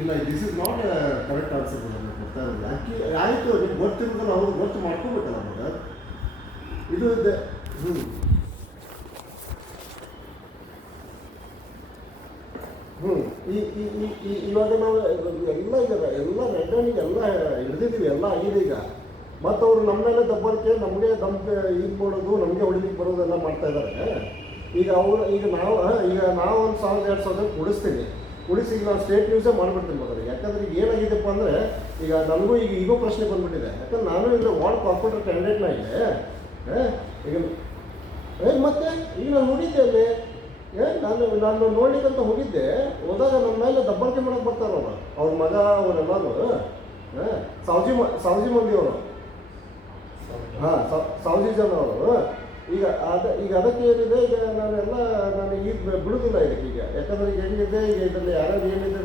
ಇಲ್ಲ, this is not correct answer ನಾನು ಕೊಡ್ತಾ ಇರೋದು. ಯಾಕೆ ಆಯಿತು, ನಿಮ್ಗೆ ಗೊತ್ತಿರೋದಲ್ಲ, ಅವ್ರು ಗೊತ್ತು ಮಾಡ್ಕೋಬೇಕಲ್ಲ ಅವಾಗ. ಇದು ಹ್ಞೂ ಹ್ಞೂ ಇವಾಗ ನಾವು ಎಲ್ಲ ಈಗ ಎಲ್ಲ ರೆಡ್ಡನಿಗೆ ಎಲ್ಲ ಹಿಡಿದಿದ್ದೀವಿ, ಎಲ್ಲ ಆಗಿದೆ ಈಗ. ಮತ್ತು ಅವರು ನಮ್ಮ ಮೇಲೆ ದಬ್ಬಲಿಕೆ, ನಮಗೆ ಇದು ಮಾಡೋದು, ನಮಗೆ ಹೊಡಿಲಿಕ್ಕೆ ಬರೋದೆಲ್ಲ ಮಾಡ್ತಾ ಇದ್ದಾರೆ. ಈಗ ನಾವು ಒಂದು 1,000-2,000 ಉಳಿಸಿ ಈಗ ನಾನು ಸ್ಟೇಟ್ ನ್ಯೂಸೇ ಮಾಡಿಬಿಡ್ತೀನಿ ಮಗನಿಗೆ. ಯಾಕಂದ್ರೆ ಈಗ ಏನಾಗಿದೆಪ್ಪ ಅಂದರೆ, ಈಗ ನನಗೂ ಈಗ ಪ್ರಶ್ನೆ ಬಂದುಬಿಟ್ಟಿದೆ. ಯಾಕಂದ್ರೆ ನಾನು ಈಗ ವಾರ್ಡ್ ಕಾರ್ಪೊರೇಟರ್ ಕ್ಯಾಂಡಿಡೇಟ್ನ ಈಗ ಮತ್ತೆ ಈಗ ನಾನು ನೋಡಿದ್ದೆ ಅಲ್ಲಿ, ನಾನು ನೋಡ್ಲಿಕ್ಕಂತ ಹೋಗಿದ್ದೆ. ಹೋದಾಗ ನಮ್ಮ ಮೇಲೆ ದಬ್ಬಾಳಿಕೆ ಮಾಡೋಕೆ ಬರ್ತಾರಲ್ಲ ಅವ್ರ ಮಗ ಅವರೆಲ್ಲರೂ. ಸಾವ್ಜಿ ಮಂದಿ ಅವರು, ಸಾವ್ಜಿ ಜನ ಅವರು. ಈಗ ಅದಕ್ಕೆ ಏನಿದೆ, ಈಗ ನಾನು ಈಗ ಬಿಡುದಿಲ್ಲ ಇದಕ್ಕೆ ಈಗ. ಯಾಕಂದ್ರೆ ಈಗ ಹೆಂಗಿದೆ, ಈಗ ಇದರಲ್ಲಿ ಯಾರ್ಯಾರು ಏನಿದೆ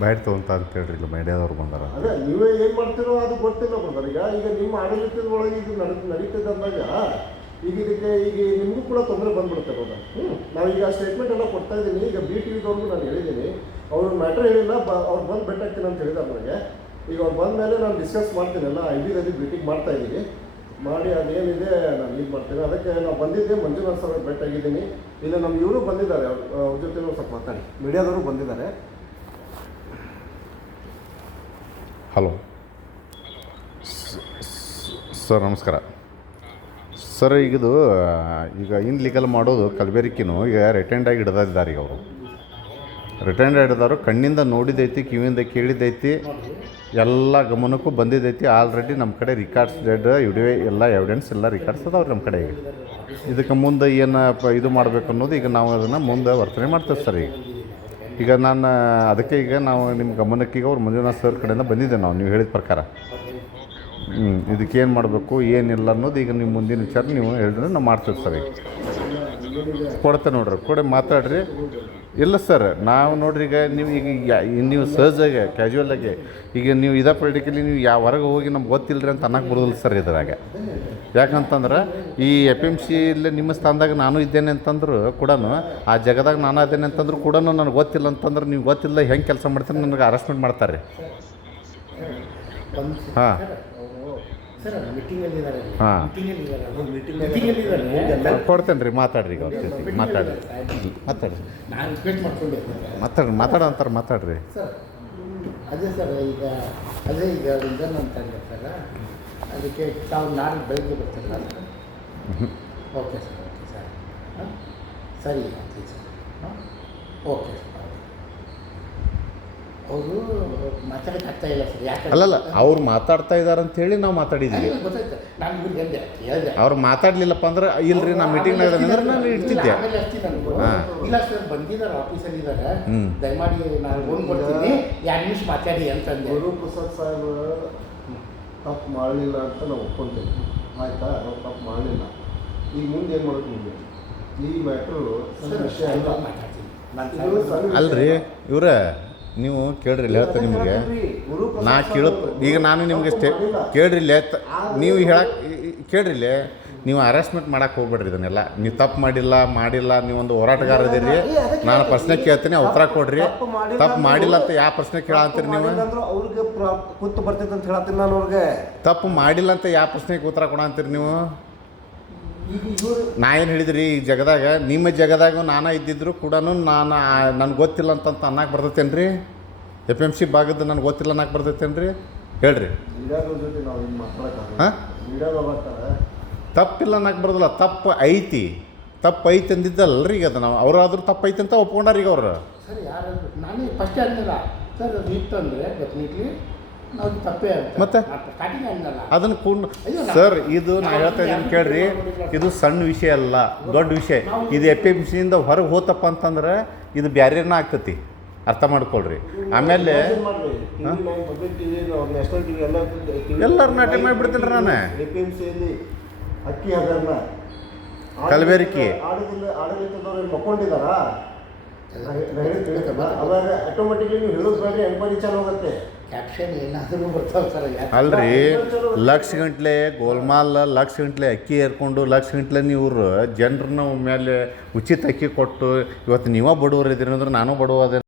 ಬ್ಯಾಟ್ ತೊಗೊಂತ ಅಂತ ಹೇಳ್ರಿ, ಇಲ್ಲ ಮೀಡಿಯಾದವ್ರು ಬಂದಾರ. ಅದೇ ನೀವೇ ಏನು ಮಾಡ್ತೀರೋ ಅದು ಗೊತ್ತಿಲ್ಲ ಬರ್ತಾರೆ. ಈಗ ನಿಮ್ಮ ಆಡಳಿತದ ಒಳಗೆ ಇದು ನಡೀತದೆ ಅಂದಾಗ ಈಗ ನಿಮಗೂ ಕೂಡ ತೊಂದರೆ ಬಂದ್ಬಿಡುತ್ತೆ ಹೌದಾ. ನಾವೀಗ ಸ್ಟೇಟ್ಮೆಂಟ್ ಎಲ್ಲ ಕೊಡ್ತಾ ಇದ್ದೀನಿ. ಈಗ BTVದವ್ರಿಗೂ ನಾನು ಹೇಳಿದ್ದೀನಿ, ಅವ್ರು ಮ್ಯಾಟ್ರ್ ಹೇಳಿಲ್ಲ, ಅವ್ರು ಬಂದು ಭೇಟಾಗ್ತೀನಿ ಅಂತ ಹೇಳಿದ್ದಾರೆ ನನಗೆ. ಈಗ ಅವ್ರು ಬಂದ ಮೇಲೆ ನಾನು ಡಿಸ್ಕಸ್ ಮಾಡ್ತೀನಿ, ಎಲ್ಲ IBದಲ್ಲಿ ಮೀಟಿಂಗ್ ಮಾಡ್ತಾ ಇದ್ದೀನಿ. ಮಾಡಿ ಅದೇನಿದೆ ನಾನು ಇದು ಮಾಡ್ತೀನಿ. ಅದಕ್ಕೆ ನಾವು ಬಂದಿದ್ದೆ, ಮಂಜುನಾಥ್ ಸರ್ ಭೇಟಿಯಾಗಿದ್ದೀನಿ. ಇಲ್ಲ ನಮ್ಮ ಇವರು ಬಂದಿದ್ದಾರೆ, ಅವ್ರ ಜೊತೆ ಸ್ವಲ್ಪ ಮಾತಾಡಿ, ಮೀಡಿಯಾದವರು ಬಂದಿದ್ದಾರೆ. ಹಲೋ ಸರ್, ನಮಸ್ಕಾರ ಸರ್. ಈಗ ಇನ್ಲೀಗಲ್ ಮಾಡೋದು ಕಲಬೆರಕಿನೂ ಈಗ ರಿಟೈಂಡಾಗಿ ಹಿಡ್ದಿದ್ದಾರೆ. ಈಗ ಅವರು ರಿಟೈಂಡ್ ಹಿಡಿದವರು ಕಣ್ಣಿಂದ ನೋಡಿದೈತಿ, ಕಿವಿಯಿಂದ ಕೇಳಿದೈತಿ, ಎಲ್ಲ ಗಮನಕ್ಕೂ ಬಂದಿದ್ದೈತಿ. ಆಲ್ರೆಡಿ ನಮ್ಮ ಕಡೆ ರಿಕಾರ್ಡ್ಸ್ ಎಲ್ಲ ಎವಿಡೆನ್ಸ್ ಎಲ್ಲ ರಿಕಾರ್ಡ್ಸ್ ಅದಾವ್ರಿ ನಮ್ಮ ಕಡೆ. ಇದಕ್ಕೆ ಮುಂದೆ ಏನು ಇದು ಮಾಡಬೇಕು ಅನ್ನೋದು ಈಗ ನಾವು ಅದನ್ನು ಮುಂದೆ ವರ್ತನೆ ಮಾಡ್ತೇವೆ ಸರ್. ಈಗ ನಾನು ಅದಕ್ಕೆ ನಾವು ನಿಮ್ಮ ಗಮನಕ್ಕೆ ಅವ್ರು ಮಂಜುನಾಥ್ ಸರ್ ಕಡೆಯಿಂದ ಬಂದಿದ್ದೆ ನೀವು ಹೇಳಿದ ಪ್ರಕಾರ. ಇದಕ್ಕೇನು ಮಾಡಬೇಕು ಏನಿಲ್ಲ ಅನ್ನೋದು ಈಗ ನಿಮ್ಮ ಮುಂದಿನ ವಿಚಾರ ನೀವು ಹೇಳಿದ್ರೆ ನಾವು ಮಾಡ್ತೇವೆ ಸರ್. ಈಗ ಕೊಡ್ತೇವೆ ನೋಡ್ರಿ, ಕೊಡಿ ಮಾತಾಡ್ರಿ. ಇಲ್ಲ ಸರ್, ನಾವು ನೋಡ್ರಿ ಈಗ ನೀವು ಸಹಜಾಗಿ ಕ್ಯಾಶುವಲಾಗಿ ಈಗ ನೀವು ಪೊಲಿಟಿಕಲಿ ನೀವು ಹೊರಗೆ ಹೋಗಿ ನಮ್ಗೆ ಗೊತ್ತಿಲ್ಲರಿ ಅಂತ ಅನ್ನಕ್ಕೆ ಬರೋದಿಲ್ಲ ಸರ್ ಇದ್ರಾಗ. ಯಾಕಂತಂದ್ರೆ ಈ FMC ಇಲ್ಲಿ ನಿಮ್ಮ ಸ್ಥಾನದಾಗ ನಾನು ಇದ್ದೇನೆ ಅಂತಂದ್ರು ಕೂಡ, ಆ ಜಗದಾಗ ನಾನು ಅದೇನೆ ಅಂತಂದ್ರು ಕೂಡ ನನಗೆ ಗೊತ್ತಿಲ್ಲ ಅಂತಂದ್ರೆ, ನೀವು ಗೊತ್ತಿಲ್ಲ ಹೆಂಗೆ ಕೆಲಸ ಮಾಡ್ತಾರೆ ನನಗೆ ಅರೆಸ್ಟ್ಮೆಂಟ್ ಮಾಡ್ತಾರೆ. ಹಾಂ ಕೊಡ್ತೇನೆ ರೀ, ಮಾತಾಡ್ರಿ. ಈಗ ಮಾತಾಡ್ರಿ ಮಾತಾಡ್ರಿ. ಅದೇ ಸರ್, ಈಗ ರಿಸನ್ ಅಂತ ಸರ್, ಅದಕ್ಕೆ ತಾವು ನಾಳೆ ಬೆಳಗ್ಗೆ ಬರ್ತೀರಲ್ಲ. ಓಕೆ ಸರ್, ಸರಿ ಸರ್, ಓಕೆ ಸರ್. ಅವರು ಮಾತಾಡೋಕೆ ಆಗ್ತಾ ಇಲ್ಲ ಸರ್. ಯಾಕೆ ಅಲ್ಲಲ್ಲ, ಅವ್ರು ಮಾತಾಡ್ತಾ ಇದ್ದಾರೆ ಅಂತೇಳಿ ನಾವು ಮಾತಾಡಿದ್ದೀವಿ. ಗೊತ್ತಾಯ್ತು, ನಾನು ಇವ್ರಿಗೆ ಹೇಳಿದೆ. ಅವ್ರು ಮಾತಾಡಲಿಲ್ಲಪ್ಪ ಅಂದ್ರೆ ಇಲ್ರಿ ನಾ ಮೀಟಿಂಗ್ನಾಗ ನಾನು ಇಡ್ತಿದ್ದೆ. ಆಮೇಲೆ ಅಷ್ಟೇ ನಾನು ಇಲ್ಲ ಸರ್, ಬಂದಿದ್ದಾರೆ ಆಫೀಸಲ್ಲಿ ಇದ್ದಾರೆ, ದಯಮಾಡಿ ನಾನು ಫೋನ್ ಕೊಡ್ತೀನಿ, 2 ನಿಮಿಷ ಮಾತಾಡಿ ಅಂತಂದೆ. ಗುರುಪ್ರಸಾದ್ ಸಾಹೇಬ್ ತಪ್ಪು ಮಾಡಲಿಲ್ಲ ಅಂತ ನಾವು ಒಪ್ಕೊಂತೇವೆ, ಆಯಿತಾ? ನಾವು ತಪ್ಪು ಮಾಡಲಿಲ್ಲ. ಈಗ ಮುಂದೆ ಏನು ಮಾಡೋದು ನಿಮಗೆ ಈ ಮ್ಯಾಟ್ರು ವಿಷಯ ಅಲ್ಲ. ಅಲ್ರಿ ಇವ್ರೆ, ನೀವು ಕೇಳ್ರಿ ಇಲ್ಲಿ ಹೇಳ್ತೀನಿ ನಿಮಗೆ. ನಾ ಈಗ ನಾನು ನಿಮಗೆ ಕೇಳ್ರಿ ಇಲ್ಲಿ, ನೀವು ಕೇಳ್ರಿ ಇಲ್ಲಿ. ನೀವು ಅರೆಸ್ಟ್ಮೆಂಟ್ ಮಾಡಕ್ಕೆ ಹೋಗ್ಬೇಡ್ರಿ ಇದನ್ನೆಲ್ಲ. ನೀವು ತಪ್ಪು ಮಾಡಿಲ್ಲ, ನೀವೊಂದು ಹೋರಾಟಗಾರ ಇದೀರಿ. ನಾನು ಪ್ರಶ್ನೆ ಕೇಳ್ತೀನಿ, ಉತ್ತರ ಕೊಡ್ರಿ. ತಪ್ಪು ಮಾಡಿಲ್ಲ ಅಂತ ಯಾವ ಪ್ರಶ್ನೆ ಕೇಳತ್ತೀರಿ ನೀವು? ಅವ್ರಿಗೆ ಕೂತು ಬರ್ತಿತ್ತು ಅಂತ ಹೇಳ್ತೀನಿ ನಾನು ಅವ್ರಿಗೆ. ತಪ್ಪು ಮಾಡಿಲ್ಲ ಅಂತ ಯಾವ ಪ್ರಶ್ನೆಗೆ ಉತ್ತರ ಕೊಡಂತೀರಿ ನೀವು? ನಾ ಏನು ಹೇಳಿದ್ರಿ, ಈ ಜಗದಾಗ ನಿಮ್ಮ ಜಗದಾಗ ನಾನು ಇದ್ದಿದ್ರು ಕೂಡ ನನಗೆ ಗೊತ್ತಿಲ್ಲ ಅಂತ ಅನ್ನಕ್ಕೆ ಬರ್ತೈತೇನು ರೀ? FMC ಭಾಗದ ನನಗೆ ಗೊತ್ತಿಲ್ಲ ಅನ್ನಕ್ಕೆ ಬರ್ತೈತೇನು ರೀ? ಹೇಳ್ರಿ. ಹಾಂ, ತಪ್ಪಿಲ್ಲ ಅನ್ನಕ್ಕೆ ಬರೋದಿಲ್ಲ, ತಪ್ಪು ಐತಿ ಅಂದಿದ್ದಲ್ರಿ. ಈಗ ಅದು ನಾವು ಅವರಾದ್ರೂ ತಪ್ಪು ಐತಿ ಅಂತ ಒಪ್ಕೊಂಡಾರ ಈಗ ಅವ್ರು. ಸರ್ ಯಾರು ನಾನು ಫಸ್ಟ್ ಅಂದಿಲ್ಲ ಸರ್, ಅದು ಇತ್ತು ಅಂದರೆ ಡೆಫಿನೆಟ್ಲಿ ನಾವು ತಪ್ಪೇ ಮತ್ತೆ ಅದನ್ನು ಸರ್, ಇದು ನಾ ಹೇಳ್ತಾ ಇದ್ದೀನಿ ಕೇಳ್ರಿ. ಇದು ಸಣ್ಣ ವಿಷಯ ಅಲ್ಲ, ದೊಡ್ಡ ವಿಷಯ. ಇದು FMCಯಿಂದ ಹೊರಗೆ ಹೋತಪ್ಪ ಅಂತಂದ್ರೆ ಇದು ಬ್ಯಾರೇನ ಆಗ್ತತಿ, ಅರ್ಥ ಮಾಡ್ಕೊಳ್ರಿ. ಆಮೇಲೆ ಎಲ್ಲರೂ ನಾಟಿ ಮಾಡಿಬಿಡ್ತೀನಿ ರೀ ನಾನು. ಅಕ್ಕಿ ಹಗರಣ ಕಲಬೆರಕಿ ಆಡಳಿತದವ್ರು ಮಕ್ಕೊಂಡಿದ್ದಾರಾ? ಅವಾಗ ಆಟೋಮೆಟಿಕ್ಲಿ ನೀವು ಹೇಳೋದು ಬೇಡ್ರಿ, ಎನ್ಕ್ವೈರಿ ಚಾಲು ಹೋಗುತ್ತೆ. ಕ್ಯಾಪ್ಷನ್ ಏನಾದರೂ ಬರ್ತಾವೆ ಸರ್. ಅಲ್ರಿ, ಲಕ್ಷ ಗಂಟ್ಲೆ ಗೋಲ್ಮಾಲ್, ಲಕ್ಷ ಗಂಟ್ಲೆ ಅಕ್ಕಿ ಏರ್ಕೊಂಡು, ಲಕ್ಷ ಗಂಟ್ಲೆ ನೀವು ಜನರನ್ನ ಮೇಲೆ ಉಚಿತ ಅಕ್ಕಿ ಕೊಟ್ಟು ಇವತ್ತು ನೀವೇ ಬಡವರು ಇದ್ದೀರಿ ಅಂದ್ರೆ ನಾನು ಬಡವ ಅದೇ